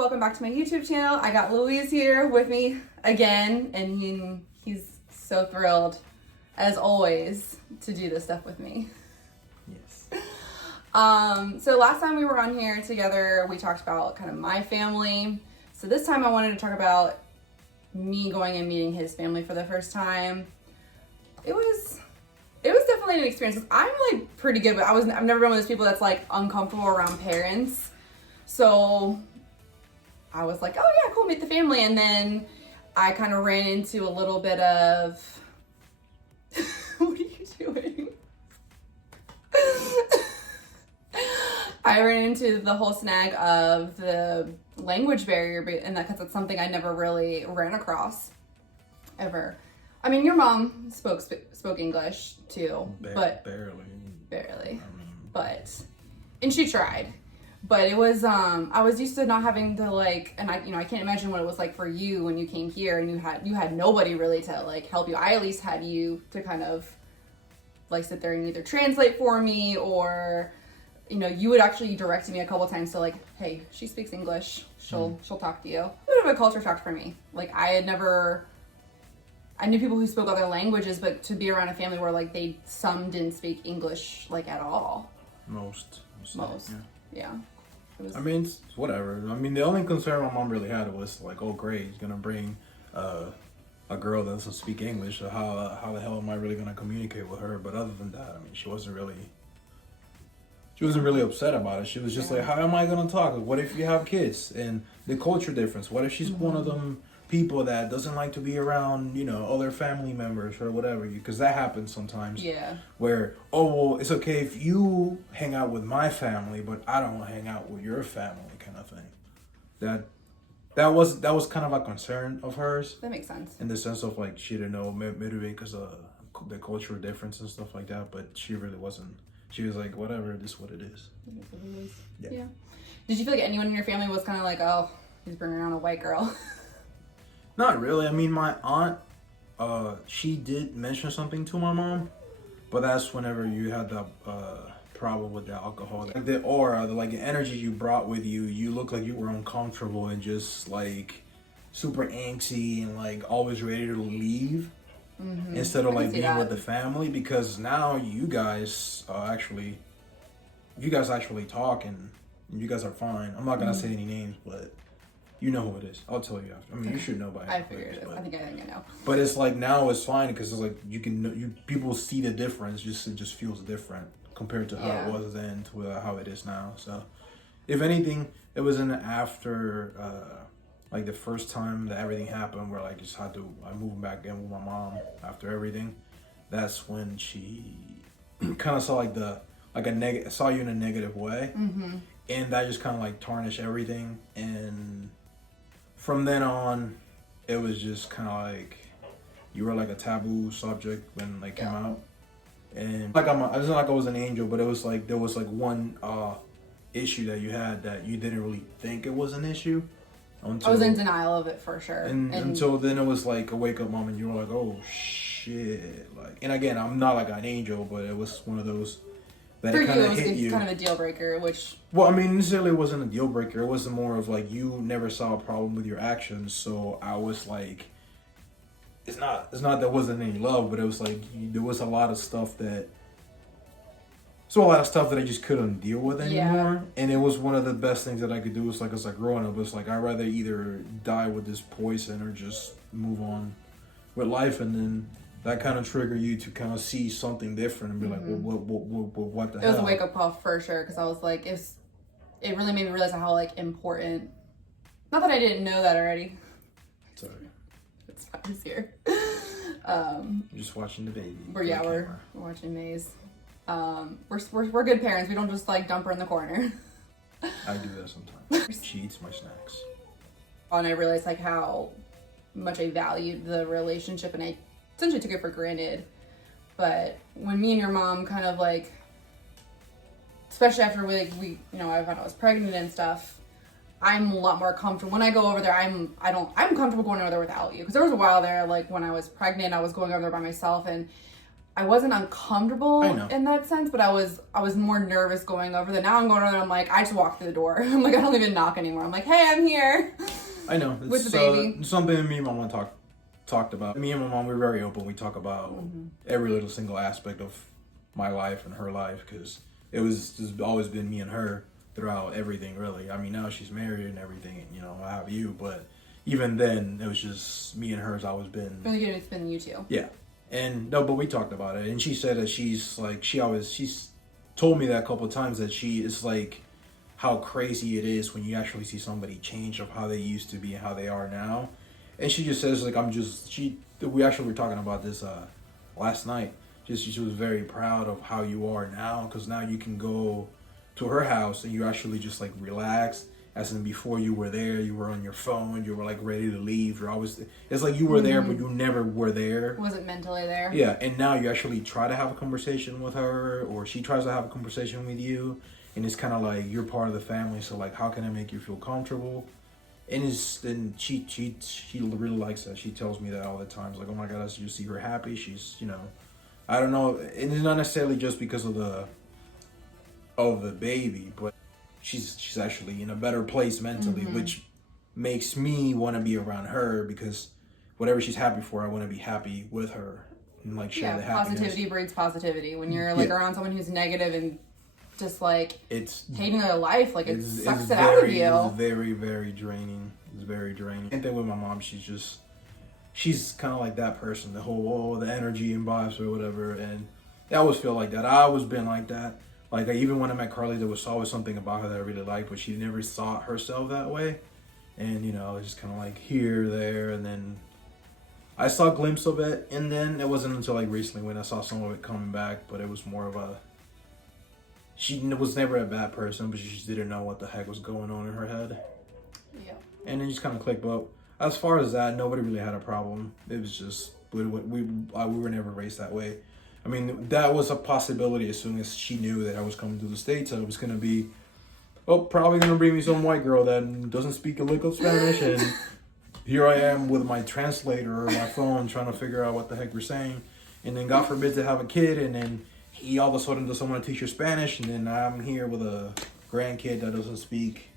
welcome back to my YouTube channel. I got Louise here with me again, and he's so thrilled, as always, to do this stuff with me. Yes. So last time we were on here together, we talked about kind of my family. So this time I wanted to talk about me going and meeting his family for the first time. It was definitely an experience. I'm like pretty good, but I've never been one of those people that's like uncomfortable around parents. So I was like, oh yeah, cool, meet the family. And then I kind of ran into a little bit of, what are you doing? I ran into the whole snag of the language barrier, and that because it's something I never really ran across ever. I mean, your mom spoke English too, but barely. And she tried, but it was I was used to not having to like, and I can't imagine what it was like for you when you came here and you had nobody really to like help you. I at least had you to kind of like sit there and either translate for me, or you would actually direct me a couple times to like, hey, she speaks English, she'll talk to you. A bit of a culture shock for me. Like I knew people who spoke other languages, but to be around a family where like some didn't speak English like at all. Most. Yeah. I mean, it's whatever. I mean, the only concern my mom really had was like, oh great, he's gonna bring a girl that doesn't speak English. So how the hell am I really gonna communicate with her? But other than that, I mean, she wasn't really upset about it. She was just like, how am I gonna talk? What if you have kids? And the culture difference. What if she's one of them people that doesn't like to be around, other family members or whatever, because that happens sometimes. Yeah. Where, oh, well, it's okay if you hang out with my family, but I don't hang out with your family, kind of thing. That was kind of a concern of hers. That makes sense. In the sense of like she didn't know maybe because of the cultural difference and stuff like that, but she really wasn't. She was like, whatever, this is what it is. It is what it is. Yeah. Did you feel like anyone in your family was kind of like, oh, he's bringing around a white girl? Not really. I mean, my aunt, she did mention something to my mom, but that's whenever you had that problem with the alcohol. Like the aura, the energy you brought with you, you look like you were uncomfortable and just like super angsty and like always ready to leave. Mm-hmm. Instead of like being with the family, because now you guys actually talk and you guys are fine. I'm not gonna say any names, but you know who it is. I'll tell you after. I mean, you should know by now. I figured it. I think I know. But it's like now it's fine because it's like people see the difference. It just feels different compared to how it was then to how it is now. So, if anything, it was after. Like the first time that everything happened, where like I moved back in with my mom after everything. That's when she kind of saw saw you in a negative way, and that just kind of like tarnished everything. And from then on, it was just kind of like you were like a taboo subject when like came out, and like it's not like I was an angel, but it was like there was like one issue that you had that you didn't really think it was an issue. I was in denial of it for sure. And until then it was like a wake up moment. You were like, oh shit. Like, and again, I'm not like an angel, but it was one of those that for it kind of hit you. Kind of a deal breaker, which. Well, I mean, necessarily it wasn't a deal breaker. It was more of like you never saw a problem with your actions. So I was like, it's not there wasn't any love, but it was like there was a lot of stuff that. So a lot of stuff that I just couldn't deal with anymore, and it was one of the best things that I could do. Was like, as like growing up, it's like I'd rather either die with this poison or just move on with life, and then that kind of trigger you to kind of see something different and be like, well, what the hell? It was a wake up call for sure, because I was like, it really made me realize how like important. Not that I didn't know that already. Sorry, it's fine. It's here. I'm just watching the baby. We're watching Maze. We're good parents. We don't just like dump her in the corner. I do that sometimes. She eats my snacks. And I realized like how much I valued the relationship, and I essentially took it for granted. But when me and your mom kind of like, especially after we I found I was pregnant and stuff, I'm a lot more comfortable when I go over there. I'm comfortable going over there without you, because there was a while there like when I was pregnant, I was going over there by myself, and I wasn't uncomfortable I know. in that sense, but I was more nervous going over there. Now I'm going over there, I'm like, I just walk through the door. I'm like, I don't even knock anymore. I'm like, hey, I'm here. I know. It's With the baby. Something me and my mom talked about. Me and my mom, we're very open. We talk about every little single aspect of my life and her life, because it's always been me and her throughout everything, really. I mean, now she's married and everything, and, you know, I have you, but even then, it was just me and her. It's always been... Really good, it's been you two. Yeah. And, no, but we talked about it, and she said that she's told me that a couple of times, that it's like how crazy it is when you actually see somebody change of how they used to be and how they are now. And she just says, like, we actually were talking about this last night. She was very proud of how you are now, because now you can go to her house and you actually just like relax. As in, before you were there, you were on your phone, you were like ready to leave. It's like you were there, but you never were there. Wasn't mentally there. Yeah, and now you actually try to have a conversation with her, or she tries to have a conversation with you, and it's kind of like you're part of the family. So like, how can I make you feel comfortable? And she really likes that. She tells me that all the time. It's like, oh my God, you see her happy. She's, you know, I don't know, and it's not necessarily just because of the baby, but she's actually in a better place mentally, which makes me want to be around her, because whatever she's happy for, I want to be happy with her and like share the happiness. Positivity breeds positivity. When you're like around someone who's negative and just like it's hating their life, like it sucks it out of you. It's very, very draining. It's very draining. Same thing with my mom. She's kind of like that person, the whole the energy and vibes or whatever, and I always feel like that. I always been like that. Like, even when I met Carly, there was always something about her that I really liked, but she never saw herself that way. And, you know, it's just kind of like here, there, and then I saw a glimpse of it, and then it wasn't until like recently when I saw some of it coming back, but it was more of she was never a bad person, but she just didn't know what the heck was going on in her head. Yeah. And it just kind of clicked. But as far as that, nobody really had a problem. It was just, we were never raised that way. I mean, that was a possibility as soon as she knew that I was coming to the States. I was going to be, probably going to bring me some white girl that doesn't speak a lick of Spanish. And here I am with my translator or my phone trying to figure out what the heck we're saying. And then God forbid to have a kid, and then he all of a sudden doesn't want to teach her Spanish. And then I'm here with a grandkid that doesn't speak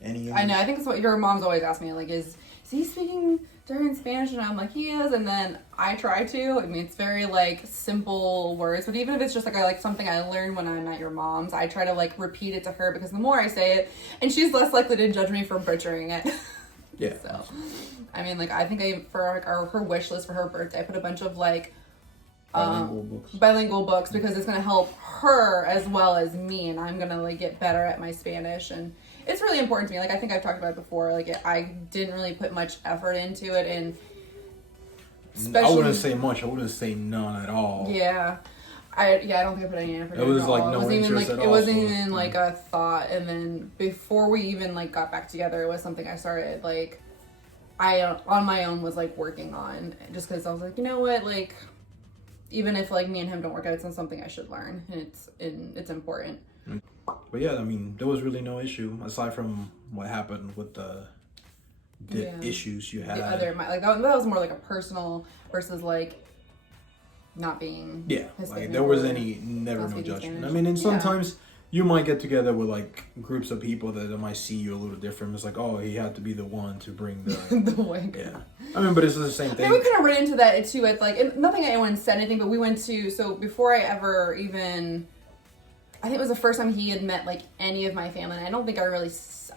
any English. I know. I think it's what your mom's always asked me, like, is he speaking in Spanish? And I'm like, he is. And then I try to. I mean, it's very like simple words, but even if it's just like something I learned when I'm at your mom's, I try to like repeat it to her, because the more I say it, and she's less likely to judge me for butchering it. Yeah. So, I mean, like, I think for her wish list for her birthday, I put a bunch of like bilingual books, because it's gonna help her as well as me, and I'm gonna like get better at my Spanish. And it's really important to me. Like, I think I've talked about it before. Like, I didn't really put much effort into it, and especially, I wouldn't say much. I wouldn't say none at all. Yeah, I don't think I put any effort. It was like no interest at all. It wasn't even like a thought. And then before we even like got back together, it was something I started like on my own was like working on, just because I was like, you know what, like, even if like me and him don't work out, it's not something I should learn, and it's important. But yeah, I mean, there was really no issue aside from what happened with the issues you had. The other, like that was more like a personal versus like not being. Yeah, like there was never no judgment. Spanish. I mean, and sometimes you might get together with like groups of people that might see you a little different. It's like, oh, he had to be the one to bring the the white girl. Yeah, I mean, but it's the same thing. And we kind of ran into that too. It's like, and nothing anyone said anything, but we went to, so before I ever even, I think it was the first time he had met like any of my family. And I don't think I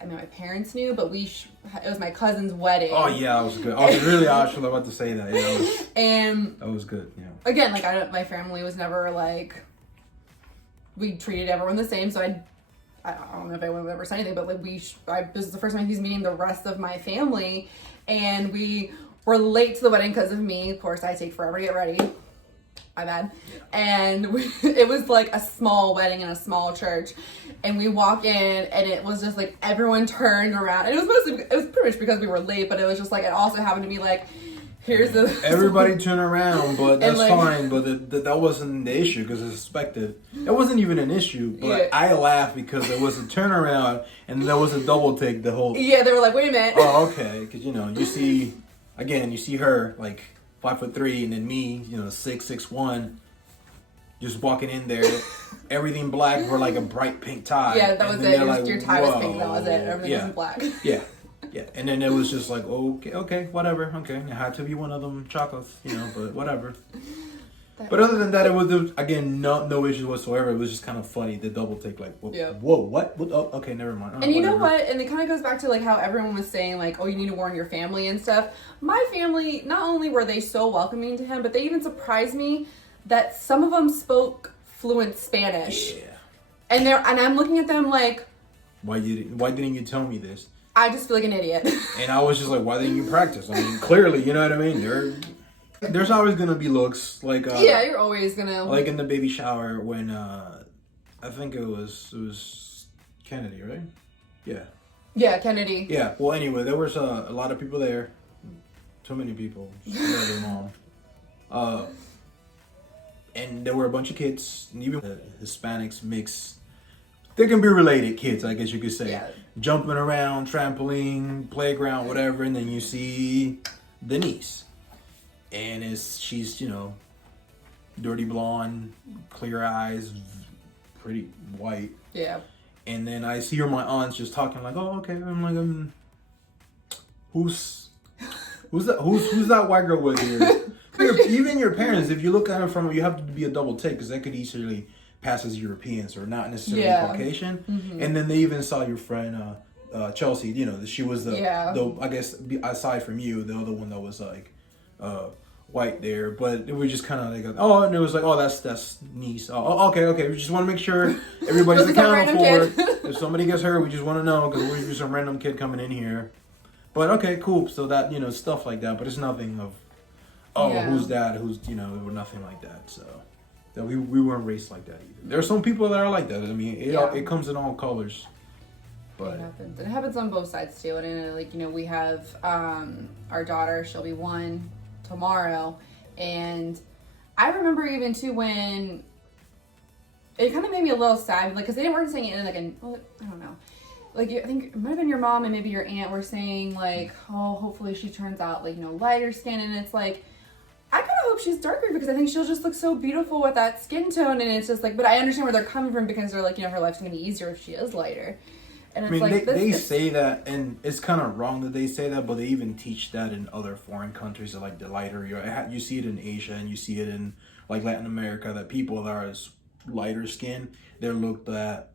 mean, my parents knew, but it was my cousin's wedding. Oh yeah, that was good. I was really actually about to say that. Yeah, that was good. Yeah. Again, like my family was never like, we treated everyone the same. So I don't know if anyone would ever say anything, but like this is the first time he's meeting the rest of my family, and we were late to the wedding because of me. Of course, I take forever to get ready. My bad. Yeah. And it was like a small wedding in a small church, and we walk in, and it was just like everyone turned around. And it was pretty much because we were late, but it was just like, it also happened to be like, here's the everybody turn around, but that's like, fine. But that wasn't the issue because it's expected. It wasn't even an issue, but I laughed because there was a turnaround and there was a double take. The whole they were like, wait a minute. Oh, okay, because you see her like 5'3", and then me, 6'1", just walking in there, everything black, or like a bright pink tie. Yeah, that was and it. Your tie was pink. That was it. Everything was black. Yeah. Yeah, and then it was just like, okay, whatever, okay. It had to be one of them chocolates, but whatever. But other than that, there was again, no issues whatsoever. It was just kind of funny, the double take, like, whoa, what? Oh, okay, never mind. And you know what? And it kind of goes back to, like, how everyone was saying, like, oh, you need to warn your family and stuff. My family, not only were they so welcoming to him, but they even surprised me that some of them spoke fluent Spanish. Yeah. And I'm looking at them like, why didn't you tell me this? I just feel like an idiot. And I was just like, why didn't you practice? I mean, clearly, you know what I mean? There's always gonna be looks like yeah, you're always gonna, like in the baby shower when I think it was Kennedy, right? Yeah, Kennedy. Yeah, well, anyway, there was a lot of people there. Too many people. Their mom. And there were a bunch of kids, and even the Hispanics mix. They can be related kids, I guess you could say. Yeah. Jumping around, trampoline, playground, whatever, and then you see Denise. And she's, dirty blonde, clear eyes, pretty white. Yeah. And then I see her, my aunts just talking like, oh, okay. I'm like, who's that? Who's that white girl with here? Even your parents, if you look at it you have to be a double take because that could easily pass as Europeans or not necessarily Caucasian. Mm-hmm. And then they even saw your friend Chelsea. She was the I guess aside from you, the other one that was like white there. But it was just kind of like, and it was like, that's niece. Oh, okay. We just want to make sure everybody's accounted for. If somebody gets hurt, we just want to know because we're just some random kid coming in here. But okay, cool. So that stuff like that. But it's nothing of who's that? Who's or nothing like that. So that we weren't raised like that either. There are some people that are like that. I mean, it comes in all colors. But it happens on both sides too. And we have our daughter. She'll be 1 tomorrow, and I remember even too when it kind of made me a little sad, like because they weren't saying it in like I don't know. Like, I think it might have been your mom and maybe your aunt were saying, like, oh, hopefully she turns out, like, lighter skin. And it's like, I kind of hope she's darker because I think she'll just look so beautiful with that skin tone. And it's just like, but I understand where they're coming from because they're like, her life's going to be easier if she is lighter. And it's they say that, and it's kind of wrong that they say that, but they even teach that in other foreign countries that, like, the lighter you see it in Asia and you see it in, like, Latin America, that people that are lighter skin, they're looked at,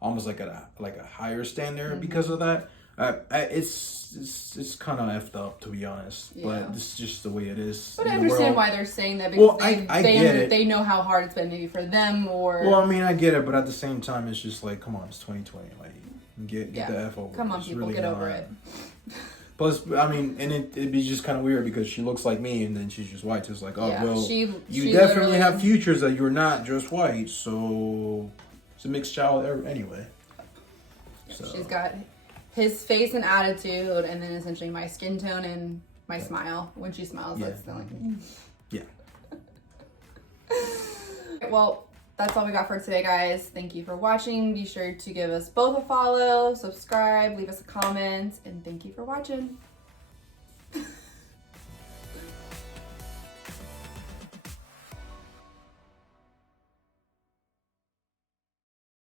almost like a higher standard because of that. It's kind of effed up, to be honest. Yeah. But this is just the way it is. But I understand why they're saying that because I get it. They know how hard it's been maybe for them or. Well, I mean, I get it, but at the same time, it's just like, come on, it's 2020. Like, get the F over. Come on, people, really get over it. Plus, I mean, and it'd be just kind of weird because she looks like me and then she's just white. So it's like, you definitely have features that you're not just white, so. It's a mixed child anyway. So. She's got his face and attitude, and then essentially my skin tone and my smile. When she smiles, that's still like. Yeah. Well, that's all we got for today, guys. Thank you for watching. Be sure to give us both a follow, subscribe, leave us a comment, and thank you for watching.